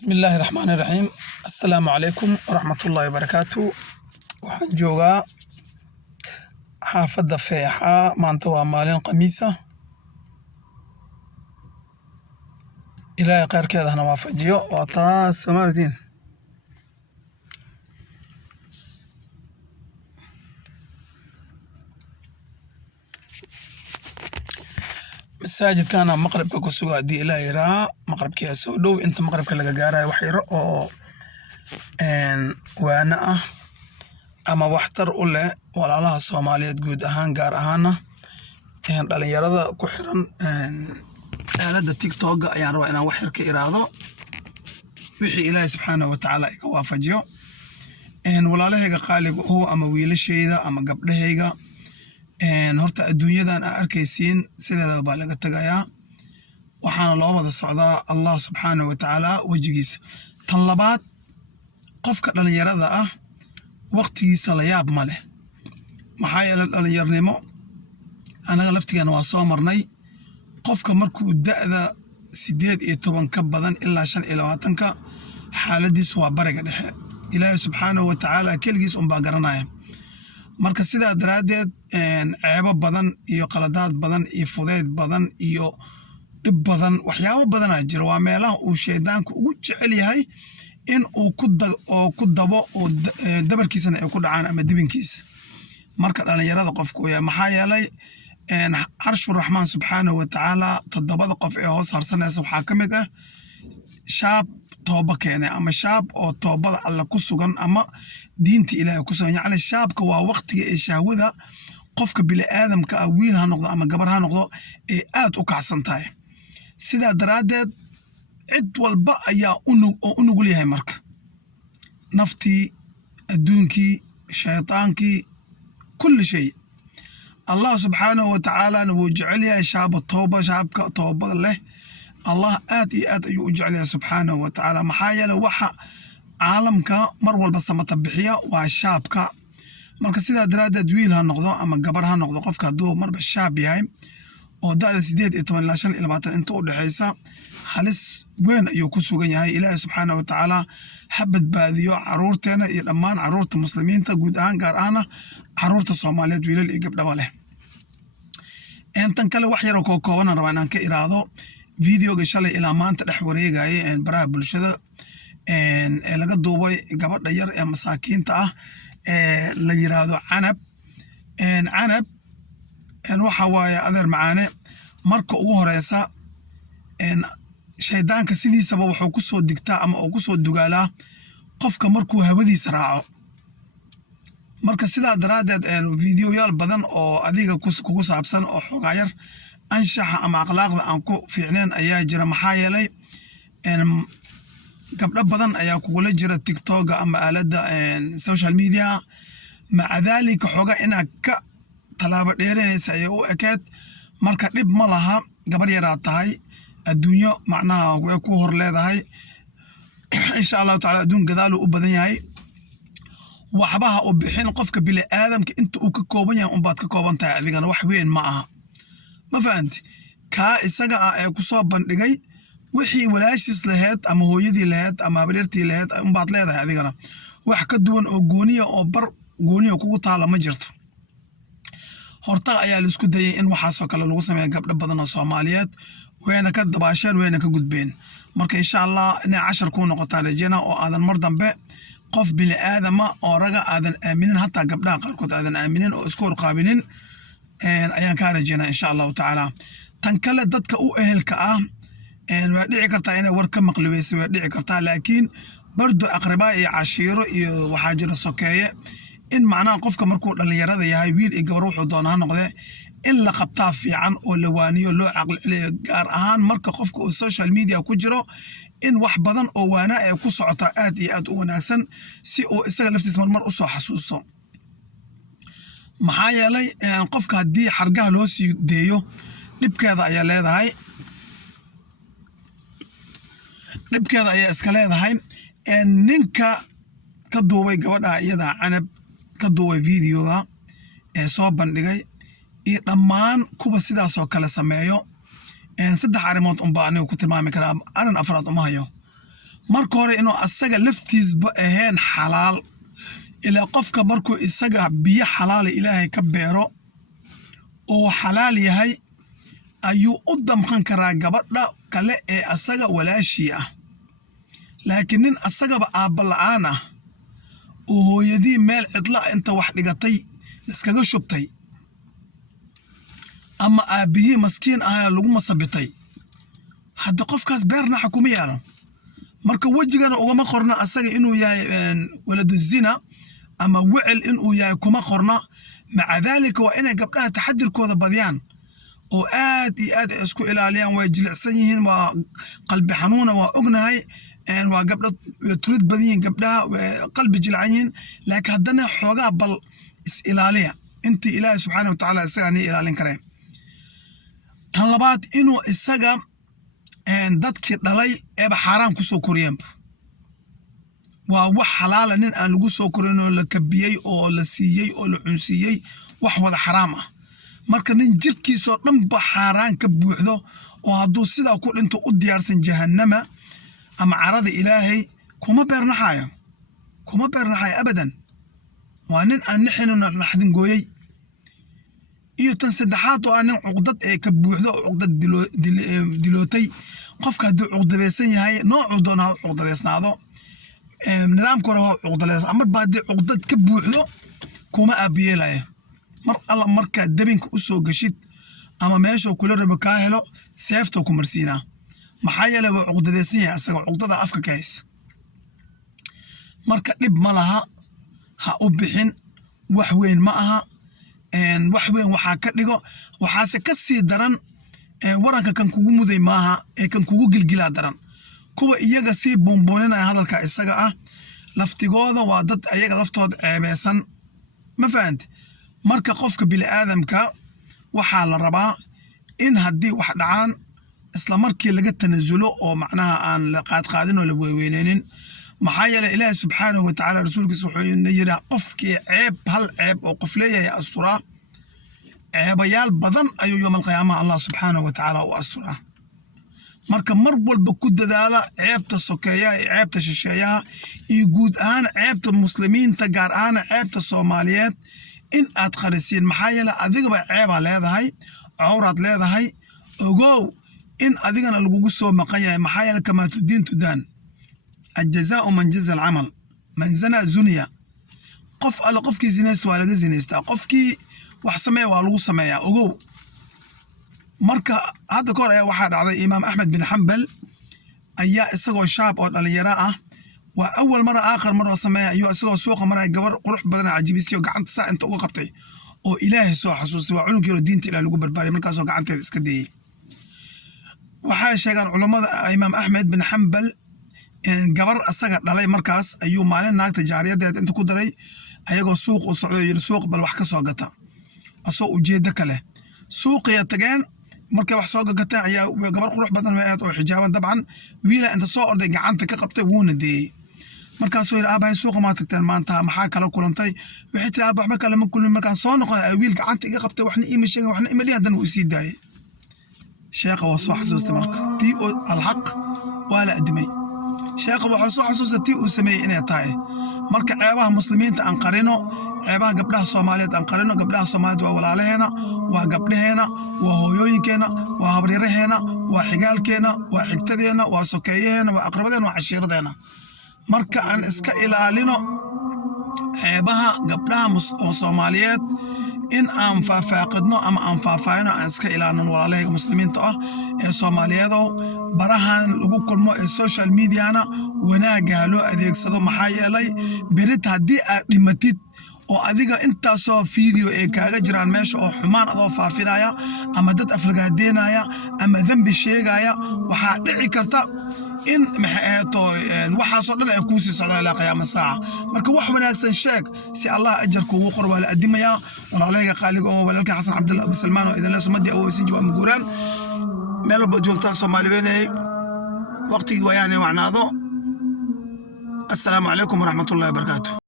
بسم الله الرحمن الرحيم. السلام عليكم ورحمة الله وبركاته. waxaan joogaa xaafadda Feexa maanta waa maalin Khamiisa. Ilaahay qaarkeeda hana waafajiyo waa taas Soomaalitiin. masaajidkana maqribka ku sugo hadii Ilaahay yaraa maqribkiisa soo dhow inta maqribka laga gaarayo wax yar oo waana ah ama waxtar u leh walaalaha Soomaaliyeed guud ahaan gaar ahaana dhalinyarada ku xiran aalada TikTok ayaan rabaa inaan wax yar ka iraado wixii Ilaahay subxaanahu wa ta'ala iga waafajiyo walaalahayga qaaliga oo ama wiilashayda ama gabdhahayga horta adduunyadan aan arkaysiin sideeda baa laga tagayaa waxaana loo wada socdaa Allah subxaanahu wa ta'ala wajigiisa tan labaad qofka dhalinyarada ah waqtigiisa la yaab ma leh maxaa yeelay dhalinyarnimo anaga laftigeena waa soo marnay qofka markuu da'da 18 ka badan ilaa 25 ka xaaladiisu waa bariga dhexe Ilaahay subxaanahu wa ta'ala kaligiis baa garanaya marka sidaa daraadeed ceebo badan iyo qaladaad badan iyo fudeed badan iyo dhib badan waxyaabo badan ay jiro waa meelaha uu sheedaanku ugu jecel yahay in uu ku dabo oo dabarkiisana ay ku dhacaan ama dibinkiisa marka dhalinyarada qofku yahay maxaa yeelay arshur rahmaan subxaanahu wa ta'ala todobada qof ee hoos harsanaysa waxaa ka mid ah shaab tooba keenay ama shaab oo toobada alla ku sugan ama diinta Ilaahay ku sugan yacni shaabka waa waqtiga ee shahwada qofka bini aadamka ah wiil ha noqdo ama gabar ha noqdo ee aad u kacsan tahay sidaa daraadeed cid walba ayaa u nugul yahay marka naftii adduunkii shaytaankii kulli shay Allah subxaanahu wa ta'ala wuu jecel yahay shaabka toobada leh Allah aad iyo aad ayuu u jecel yahay subxaanahu wa ta'ala maxaa yeelay waxa caalamka mar walba samata bixiya waa shaabka marka sidaa daraadeed wiil ha noqdo ama gabar ha noqdo qofka hadduu marba shaab yahay oo da'da 18 ilaa 25 inta u dhaxaysa halis weyn ayuu ku sugan yahay Ilaahay subxaanahu wa ta'ala ha badbaadiyo caruurteena iyo dhammaan caruurta muslimiinta guud ahaan gaar ahaan caruurta Soomaaliyeed wiilal iyo gabdhaba leh intan kale wax yar oo kooban rabaa inaan ka iraado videoga shalay ilaa maanta dhex wareegayay baraha bulshada ee laga duubay gabadha yar ee masaakiinta ah la yiraahdo Canab waxa waaye adeer macaane marka ugu horeysa shaydaanka sidiisaba wuxuu ku soo digtaa ama uu ku soo dugaalaa qofka markuu hawadiisa raaco marka sidaa daraadeed videoyaal badan oo adiga kugu saabsan oo xogaa yar anshaxa ama akhlaaqda aan ku fiicneen ayaa jira maxaa yeelay gabdho badan ayaa kugula jira TikTok ama aalada social media maca daalika xoga inaad ka talaabo dheeranaysa ay u ekeed marka dhib ma laha gabar yaraa tahay adduunyo macnaha way ku hor leedahay insha Allah ta'ala adduun gadaal u badan yahay waxbaha u bixin qofka bini aadamka inta uu ka kooban yahay baad ka kooban tahay adigana wax weyn ma aha ma fahanti ka isaga ah ee ku soo bandhigay wixii walaashiis lahayd ama hooyadii lahayd ama habartii lahayd baad leedahay adigana wax ka duwan oo gooniya oo bar gooniya kugu taala ma jirto horta ayaa la isku dayay in waxaasoo kale lagu sameeyo gabdho badan oo Soomaaliyeed wayna ka dabaasheen wayna ka gudbeen marka insha Allah inay 10 ku noqotaan rajana oo aadan mar dambe qof bini aadama oo raga aadan aaminin hatta gabdhaha qaarkood aadan aaminin oo isku qaabinin ayaan ka rajana insha Allah ta'ala tan kale dadka u ehelka ah waa dhici kartaa inay war ka maqliweyso waa dhici kartaa laakiin bardo aqrabaa iyo cashiiro iyo waxa jira sokeeye in macnaha qofka markuu dhalinyarada yahay wiil iyo gabar wuxuu doonaa noqde in la qabtaa fiican oo la waaniyo loo aqal celiyo gaar ahaan marka qofka uu social media ku jiro in wax badan oo waana ay ku socota aad iyo aad u wanaagsan si uu isaga laftiisa mar u soo xasuusto maxaa yeelay qofka haddii xargaha loo sii deeyo dhibkeeda ayaa iska leedahay ninka ka duubay gabadha iyada Canab ka duubay videoga ee soo bandhigay iyo dhammaan kuwa sidaas oo kale sameeyo saddex arrimood baa anigu ku tilmaami karaa arin afraad uma hayo marka hore inuu asaga laftiisba ahayn xalaal ilaa qofka markuu isaga biyo xalaal ilaahay ka beero oo xalaal yahay ayuu u damqan karaa gabadha kale ee asaga walaashii ah laakiin nin asagaba aabba la'aan ah oo hooyadii meel cidla inta wax dhigatay iskaga shubtay ama aabihii maskiin ah lagu masabitay hadda qofkaas beerna xukuma yaalo marka wajigana ugama qorna asaga inuu yahay waladu zina ama wicil inuu yahay kuma qorna maca daalika waa inay gabdhaha taxadirkooda badiyaan oo aad iyo aad isku ilaaliyaan way jilicsan yihiin waa qalbi xanuuna waa ognahay waa gabdho tulid badan yihiin gabdhaha qalbi jilcan yihiin laakiin haddana xoogaa bal is ilaaliya intii ilaahay subxaanahu watacaala isagaa nii ilaalin kareen tan labaad inuu isaga dadkii dhalay eeba xaaraan ku soo koriyeenba waa wax xalaala nin aan lagu soo korin oo la kabiyey oo la siiyey oo la cunsiiyey wax wada xaraam ah marka nin jirkiisoo dhanba xaaraan ka buuxdo oo hadduu sidaa ku dhinto u diyaarsan jahannama ama carada ilaahay kuma beernaxayo abadan waa nin aan nixinuna naxdin gooyey iyo tan saddexaad oo aan nin cuqdad ee ka buuxdo oo cuqdad dilootay qofka hadduu cuqdadaysan yahay noocuu doona ha cuqdadaysnaado nidaamkuna waa cuqdadays marba haddii cuqdad ka buuxdo kuma aabiyeelaya mar alla markaa dabinka u soo gashid ama meeshuu kula rabo kaa helo seefta ku marsiinaa maxaa yeelay waa cuqdadaysan yahay asaga cuqdada afka ka hays marka dhib ma laha ha u bixin wax weyn ma aha wax weyn waxaa ka dhigo waxaase ka sii daran waranka kan kugu muday maaha ee kan kugu gilgilaa daran kuwa iyaga sii buunbuuninaya hadalka isaga ah laftigooda waa dad ayaga laftooda ceebeysan ma fahanti marka qofka bini'aadamka waxaa la rabaa in haddii wax dhacaan isla markii laga tanasulo oo macnaha aan la qaadqaadin oo la weeweyneynin maxaa yeelay ilaahi subxaanahu watacaala rasuulkiisa wuxuu yidhi qofkii hal ceeb oo qof leeyahay asturaa ceebayaal badan ayuu yowma alqiyaamaha allah subxaanahu watacaala u asturaa marka mar walba ku dadaala ceebta sokeeyaha iyo ceebta shisheeyaha iyo guud ahaan ceebta muslimiinta gaar ahaan ceebta soomaaliyeed in aad qarisiin maxaa yeelay adigaba ceebaa leedahay cawraad leedahay ogow in adigana lagugu soo maqan yahay maxaa yeelay kamaa tudiin tudaan الجزاء من جزى العمل من زنا زنيا قف على قفكي زينيس ولا زينيستا قفكي وحسميه والو سميه اوغو marka hadda koor ayaa waxaa dhacday imaam axmed bin xambal ayaa isagoo shaab oo dhalinyaro ah waa awal mara aakhir maroo sameeya ayuu isagoo suuqa maray gabar qurux badan cajibisay oo gacanta saa inta uga qabtay oo ilaahay soo xasuusay waa cunug yaro diinta ilaahay lagu barbaaray markaasoo gacanteeda iska dayay waxay sheegaan culimada imaam axmed bin xambal gabar asaga dhalay markaas ayuu maalin naagta jaariyadeed inta ku daray ayagoo suuq u socdo yiri suuq bal wax ka soo gata asoo ujeedo kale suuqiya tageen markay wax soo gateen ayaa gabar qurux badan oo xijaaban dabcan wiila inta soo orday gacanta ka qabtay wuuna deeyay markaasoo yiri aabahay suuqa ma tagteen maanta maxaa kala kulantay wixii tiri aabahay kala ma kulmin markaan soo noqon wiil gacanta iga qabtay waxna ima sheegay waxna ima liidan uu sii daayay sheekha waa soo xasuustay marka tii alxaq wala admay sheekha wuxuu soo xasuustay uu sameeyay inay tahay marka ceebaha muslimiinta aan qarino ceebaha gabdhaha Soomaaliyeed aan qarino gabdhaha Soomaaliyeed waa walaalaheena waa gabdhaheena waa hooyooyinkeena waa habriiraheena waa xigaalkeena waa xigtadeena waa sokeeyaheena waa aqrabadeena waa cashiiradeena marka aan iska ilaalino ceebaha gabdhaha Soomaaliyeed in aan faafaqidno ama aan faafayno aan iska ilaalino walaalaha muslimiinta ah ee Soomaaliyeed barahan lagu kulmo ee social media-na wanaaga loo adeegsado maxaa yeelay berit haddii aad dhimatid oo adiga intaasoo video ee kaaga jiraan meesha oo xumaan adoo faafinaya ama dad aflagaadeynaya ama dambi sheegaya waxaa dhici karta in maxaato waxaasoo dhan ay ku sii socdaan ilaa qiyaama saaca marka wax wanaagsan sheeg si Allah ajarku ugu qor wala adimaya walaalayga qaaliga oo walaalka Xasan Cabdulla Abu Salmaan oo idin la sumadii oo isin jawaab muguran meel walba joogtaan Soomaaliyeed waqtiga wayaane wacnaado assalaamu calaykum waraxmatullaahi wabarakaatuh